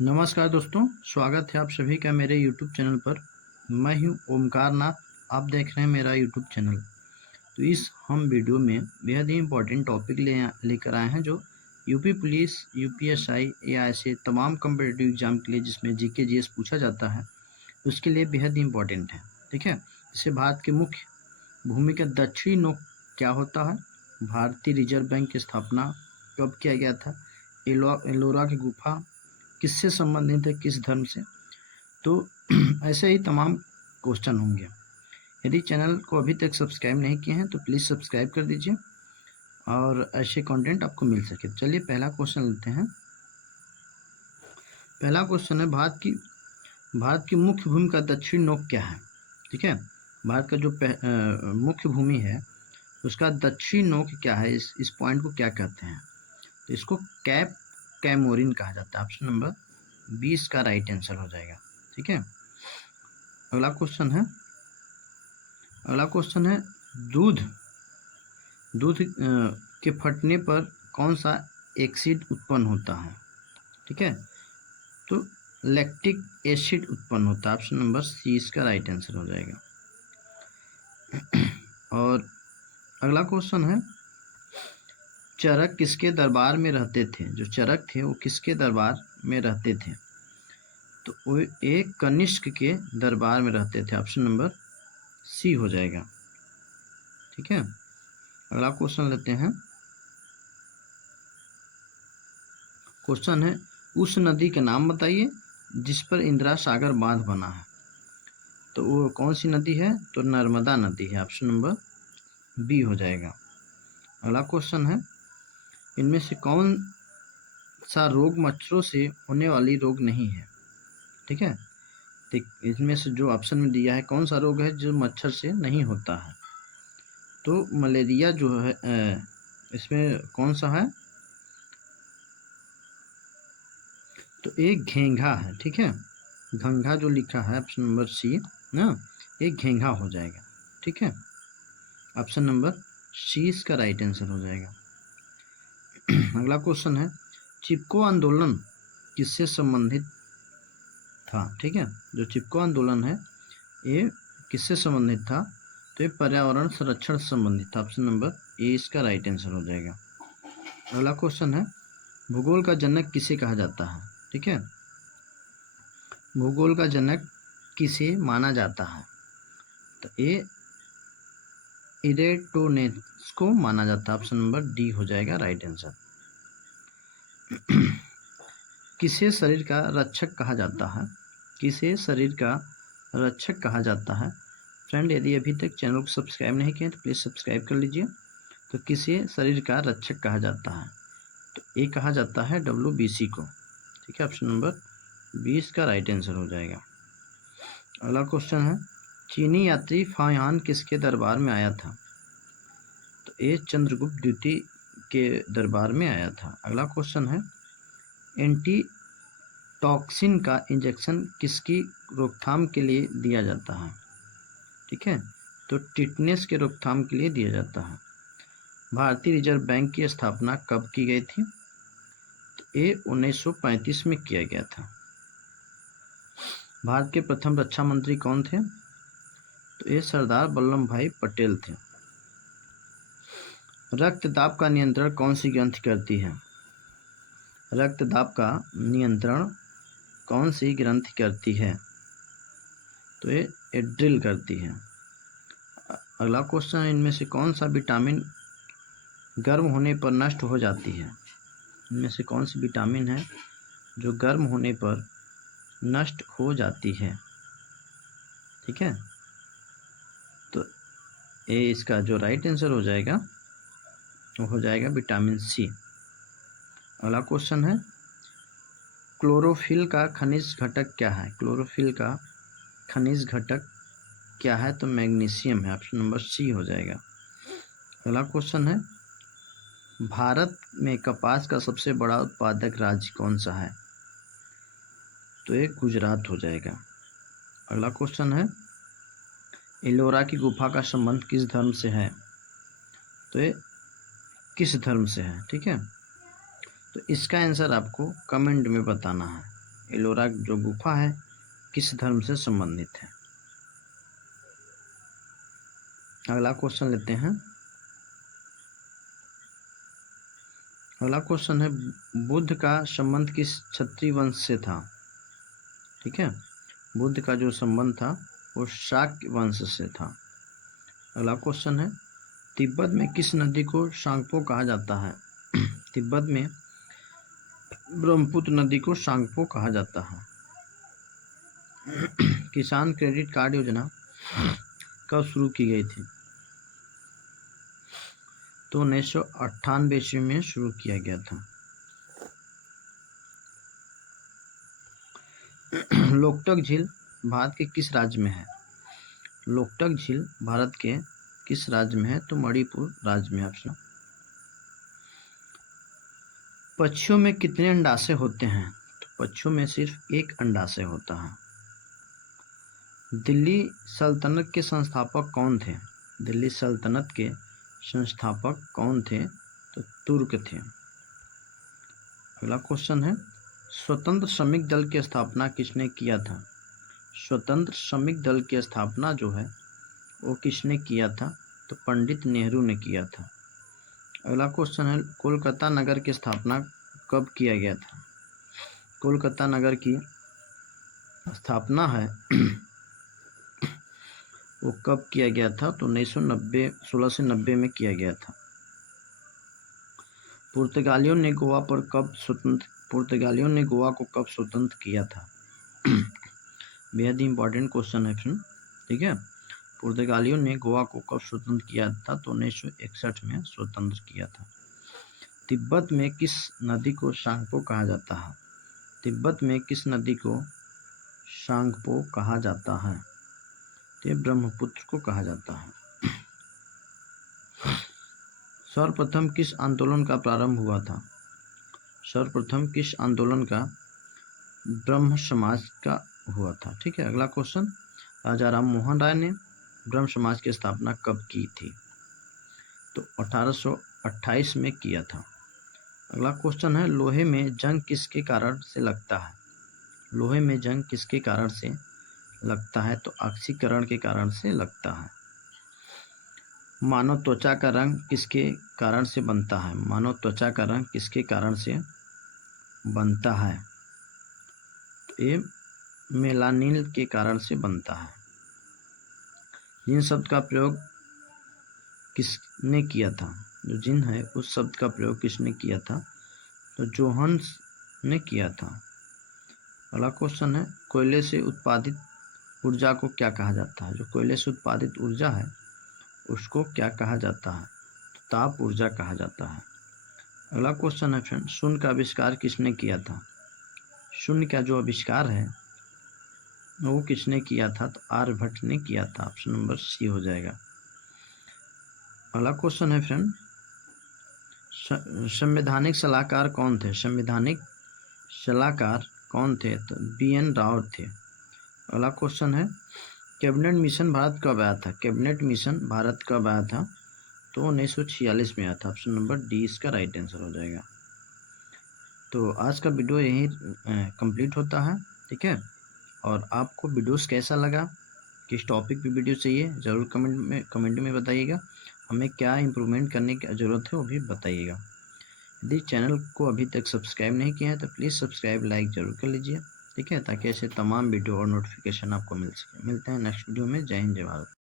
नमस्कार दोस्तों, स्वागत है आप सभी का मेरे YouTube चैनल पर। मैं हूं ओमकार नाथ। आप देख रहे हैं मेरा YouTube चैनल। तो इस हम वीडियो में बेहद ही इम्पोर्टेंट टॉपिक लेकर आए हैं, जो यूपी पुलिस, यूपीएसआई या ऐसे तमाम कम्पिटिटिव एग्जाम के लिए जिसमें जीके जीएस पूछा जाता है, उसके लिए बेहद ही इम्पोर्टेंट है। ठीक है। जैसे भारत के मुख्य भूमि का दक्षिणी नोक क्या होता है? भारतीय रिजर्व बैंक की स्थापना कब किया गया था? एलोरा की गुफा किससे संबंधित है, किस धर्म से? तो ऐसे ही तमाम क्वेश्चन होंगे। यदि चैनल को अभी तक सब्सक्राइब नहीं किए हैं तो प्लीज़ सब्सक्राइब कर दीजिए और ऐसे कंटेंट आपको मिल सके। चलिए पहला क्वेश्चन लेते हैं। पहला क्वेश्चन है, भारत की मुख्य भूमि का दक्षिण नोक क्या है? ठीक है। भारत का जो मुख्य भूमि है उसका दक्षिण नोक क्या है? इस पॉइंट को क्या कहते हैं? तो इसको कैप कैमोरिन कहा जाता है। ऑप्शन नंबर 20 का राइट आंसर हो जाएगा। ठीक है। अगला क्वेश्चन है दूध के फटने पर कौन सा एसिड उत्पन्न होता है? ठीक है। तो लैक्टिक एसिड उत्पन्न होता है। ऑप्शन नंबर सी इसका राइट आंसर हो जाएगा। और अगला क्वेश्चन है, चरक किसके दरबार में रहते थे? जो चरक थे वो किसके दरबार में रहते थे? तो वो एक कनिष्क के दरबार में रहते थे। ऑप्शन नंबर सी हो जाएगा। ठीक है। अगला क्वेश्चन लेते हैं। क्वेश्चन है, उस नदी का नाम बताइए जिस पर इंदिरा सागर बांध बना है। तो वो कौन सी नदी है? तो नर्मदा नदी है। ऑप्शन नंबर बी हो जाएगा। अगला क्वेश्चन है, इनमें से कौन सा रोग मच्छरों से होने वाली रोग नहीं है? ठीक है। इसमें से जो ऑप्शन में दिया है, कौन सा रोग है जो मच्छर से नहीं होता है? तो मलेरिया जो है इसमें कौन सा है? तो एक घेंघा है। ठीक है। घंघा जो लिखा है ऑप्शन नंबर सी ना, एक घेंघा हो जाएगा। ठीक है। ऑप्शन नंबर सी इसका राइट आंसर हो जाएगा। अगला क्वेश्चन है, चिपको आंदोलन किससे संबंधित था? ठीक है। जो चिपको आंदोलन है ये किससे संबंधित था? तो ये पर्यावरण संरक्षण से संबंधित था। ऑप्शन नंबर ए इसका राइट आंसर हो जाएगा। अगला क्वेश्चन है, भूगोल का जनक किसे कहा जाता है? ठीक है। भूगोल का जनक किसे माना जाता है? तो ये इरेटोनेस को माना जाता है। ऑप्शन नंबर डी हो जाएगा राइट आंसर। किसे शरीर का रक्षक कहा जाता है? किसे शरीर का रक्षक कहा जाता है? फ्रेंड, यदि अभी तक चैनल को सब्सक्राइब नहीं किए तो प्लीज़ सब्सक्राइब कर लीजिए। तो किसे शरीर का रक्षक कहा जाता है? तो ये कहा जाता है WBC को। ठीक है। ऑप्शन नंबर 20 का राइट आंसर हो जाएगा। अगला क्वेश्चन है, चीनी यात्री फाहियान किसके दरबार में आया था? तो ये चंद्रगुप्त द्वितीय के दरबार में आया था। अगला क्वेश्चन है, एंटी टॉक्सिन का इंजेक्शन किसकी रोकथाम के लिए दिया जाता है? ठीक है। तो टिटनेस के रोकथाम के लिए दिया जाता है। भारतीय रिजर्व बैंक की स्थापना कब की गई थी? तो ये 1935 में किया गया था। भारत के प्रथम रक्षा मंत्री कौन थे? तो ये सरदार वल्लभ भाई पटेल थे। रक्तदाब का नियंत्रण कौन सी ग्रंथि करती है? रक्तदाब का नियंत्रण कौन सी ग्रंथि करती है? तो ये एड्रिल करती है। अगला क्वेश्चन, इनमें से कौन सा विटामिन गर्म होने पर नष्ट हो जाती है? इनमें से कौन सी विटामिन है जो गर्म होने पर नष्ट हो जाती है? ठीक है। तो ये इसका जो राइट आंसर हो जाएगा वो हो जाएगा विटामिन सी। अगला क्वेश्चन है, क्लोरोफिल का खनिज घटक क्या है? क्लोरोफिल का खनिज घटक क्या है? तो मैग्नीशियम है। ऑप्शन नंबर सी हो जाएगा। अगला क्वेश्चन है, भारत में कपास का सबसे बड़ा उत्पादक राज्य कौन सा है? तो ये गुजरात हो जाएगा। अगला क्वेश्चन है, एलोरा की गुफा का संबंध किस धर्म से है? तो ये किस धर्म से है? ठीक है। तो इसका आंसर आपको कमेंट में बताना है। एलोरा जो गुफा है किस धर्म से संबंधित है? अगला क्वेश्चन लेते हैं। अगला क्वेश्चन है, बुद्ध का संबंध किस क्षत्रिय वंश से था? ठीक है, बुद्ध का जो संबंध था वो शाक्य वंश से था। अगला क्वेश्चन है, तिब्बत में किस नदी को शांगपो कहा जाता है? तिब्बत में ब्रह्मपुत्र नदी को शांगपो कहा जाता है। किसान क्रेडिट कार्ड योजना कब शुरू की गई थी? तो 1998 ईस्वी में शुरू किया गया था। लोकटक झील भारत के किस राज्य में है? लोकटक झील भारत के किस राज्य में है? तो मणिपुर राज्य में। ऑप्शन। पक्षियों में कितने अंडाशय होते हैं? तो पक्षियों में सिर्फ एक अंडाशय होता है। दिल्ली सल्तनत के संस्थापक कौन थे? दिल्ली सल्तनत के संस्थापक कौन थे? तो तुर्क थे। अगला क्वेश्चन है, स्वतंत्र श्रमिक दल की स्थापना किसने किया था? स्वतंत्र श्रमिक दल की स्थापना जो है वो किसने किया था? तो पंडित नेहरू ने किया था। अगला क्वेश्चन है, कोलकाता नगर की स्थापना कब किया गया था? कोलकाता नगर की स्थापना है वो कब किया गया था? तो 1690 में किया गया था। पुर्तगालियों ने गोवा को कब स्वतंत्र किया था? बेहद ही इंपॉर्टेंट क्वेश्चन है फ्रेंड। ठीक है, पुर्तगालियों ने गोवा को कब स्वतंत्र किया था? तो 1961 में स्वतंत्र किया था। तिब्बत में किस नदी को शांगपो कहा जाता है? तिब्बत में किस नदी को शांगपो कहा जाता है? तो ब्रह्मपुत्र को कहा जाता है। सर्वप्रथम किस आंदोलन का प्रारंभ हुआ था? सर्वप्रथम किस आंदोलन का? ब्रह्म समाज का हुआ था। ठीक है, अगला क्वेश्चन, राजा राम मोहन राय ने ब्रह्म समाज की स्थापना कब की थी? तो 1828 में किया था। अगला क्वेश्चन है, लोहे में जंग किसके कारण से लगता है? लोहे में जंग किसके कारण से लगता है? तो ऑक्सीकरण के कारण से लगता है। मानव त्वचा का रंग किसके कारण से बनता है? मानव त्वचा का रंग किसके कारण से बनता है? ये मेलानिन के कारण से बनता है। जिन शब्द का प्रयोग किसने किया था? जो जिन है उस शब्द का प्रयोग किसने किया था? तो जोहन्स ने किया था। अगला क्वेश्चन है, कोयले से उत्पादित ऊर्जा को क्या कहा जाता है? जो कोयले से उत्पादित ऊर्जा है उसको क्या कहा जाता है? तो ताप ऊर्जा कहा जाता है। अगला क्वेश्चन है फ्रेंड, शून्य का आविष्कार किसने किया था? शून्य का जो आविष्कार है वो किसने किया था? तो आर्यभट्ट ने किया था। ऑप्शन नंबर सी हो जाएगा। अगला क्वेश्चन है फ्रेंड, संवैधानिक सलाहकार कौन थे? संवैधानिक सलाहकार कौन थे? तो BN राव थे। अगला क्वेश्चन है, कैबिनेट मिशन भारत कब आया था? कैबिनेट मिशन भारत कब आया था? तो 1946 में आया था। ऑप्शन नंबर डी इसका राइट आंसर हो जाएगा। तो आज का वीडियो यही कंप्लीट होता है। ठीक है, और आपको वीडियोस कैसा लगा, किस टॉपिक पे वीडियो चाहिए, ज़रूर कमेंट में बताइएगा। हमें क्या इम्प्रूवमेंट करने की ज़रूरत है वो भी बताइएगा। यदि चैनल को अभी तक सब्सक्राइब नहीं किया है तो प्लीज़ सब्सक्राइब, लाइक ज़रूर कर लीजिए। ठीक है, ताकि ऐसे तमाम वीडियो और नोटिफिकेशन आपको मिल सके। मिलते हैं नेक्स्ट वीडियो में। जय हिंद, जय भारत।